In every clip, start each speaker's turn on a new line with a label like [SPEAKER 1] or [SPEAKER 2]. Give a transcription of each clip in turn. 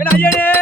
[SPEAKER 1] ஏன்னா ஐயனே!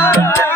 [SPEAKER 1] Bye.